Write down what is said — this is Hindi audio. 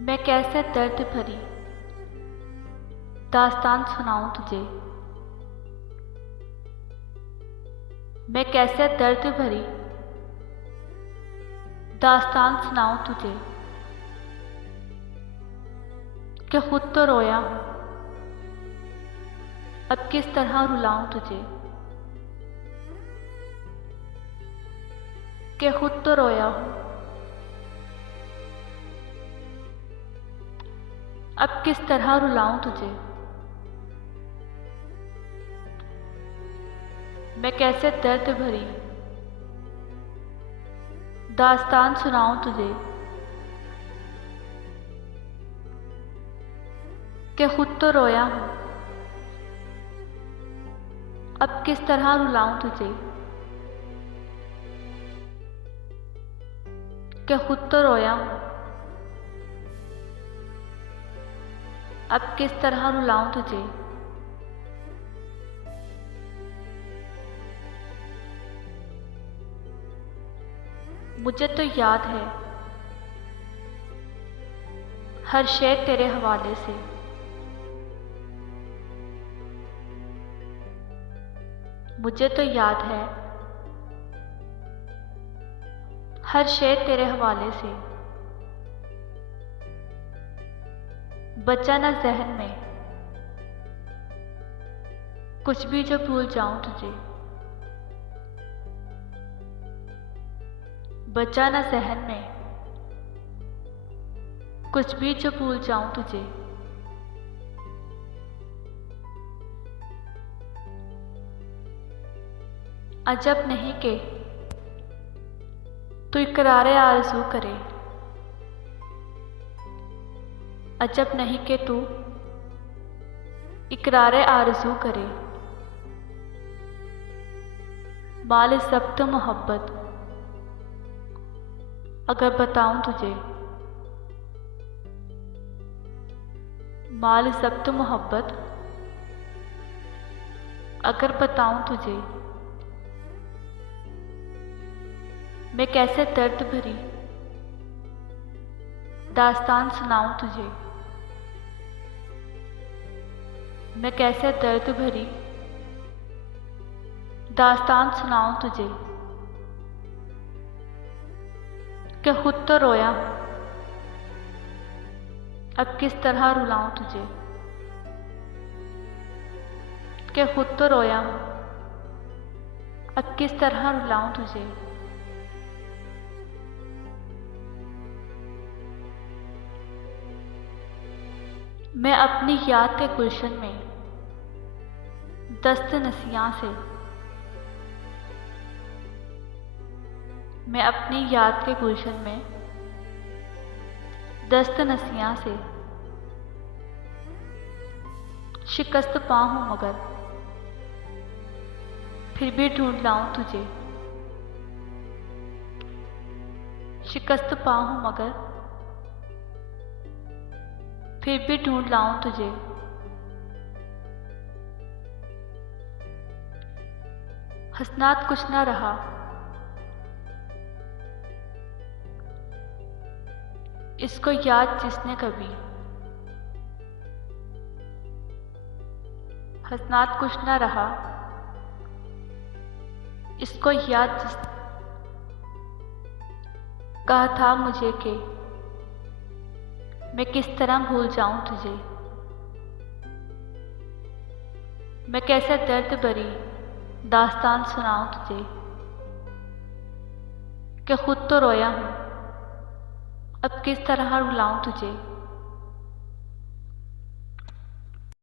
मैं कैसे दर्द भरी दास्तान सुनाऊं तुझे। मैं कैसे दर्द भरी दास्तान सुनाऊं तुझे कि खुद तो रोया हूं, अब किस तरह रुलाऊं तुझे। कि खुद तो रोया हूं, अब किस तरह रुलाऊं तुझे। मैं कैसे दर्द भरी दास्तान सुनाऊं तुझे कि खुद तो रोया हूं, अब किस तरह रुलाऊं तुझे। कि खुद तो रोया हूं, अब किस तरह रुलाऊं तुझे। मुझे तो याद है हर शय तेरे हवाले से। मुझे तो याद है हर शय तेरे हवाले से। बचा न ज़हन में कुछ भी जो भूल जाऊं तुझे। बचा न ज़हन में कुछ भी जो भूल जाऊं तुझे। अजब नहीं कि तू इकरारे आरज़ू करे। अजब नहीं कि तू इकरारे आरज़ू करे। माल ज़ब्त मोहब्बत अगर बताऊं तुझे। माल ज़ब्त मोहब्बत अगर बताऊं तुझे। मैं कैसे दर्द भरी दास्तान सुनाऊं तुझे। मैं कैसे दर्द भरी दास्तान सुनाऊं तुझे कि खुद तो रोया हूं, अब किस तरह रुलाऊं तुझे। कि खुद तो रोया हूं, अब किस तरह रुलाऊं तुझे। मैं अपनी याद के गुलशन में दस्त नसियां से। मैं अपनी याद के गुलशन में दस्त नसियां से शिकस्त पा हूं मगर फिर भी ढूंढ लाऊं तुझे। शिकस्त पा हूं मगर फिर भी ढूंढ लाऊं तुझे। हसनात कुछ न रहा इसको याद जिसने कभी। हसनात कुछ न रहा इसको याद जिस कहा था मुझे कि मैं किस तरह भूल जाऊं तुझे। मैं कैसे दर्द भरी दास्तान सुनाऊं तुझे कि खुद तो रोया हूं, अब किस तरह रुलाऊं तुझे।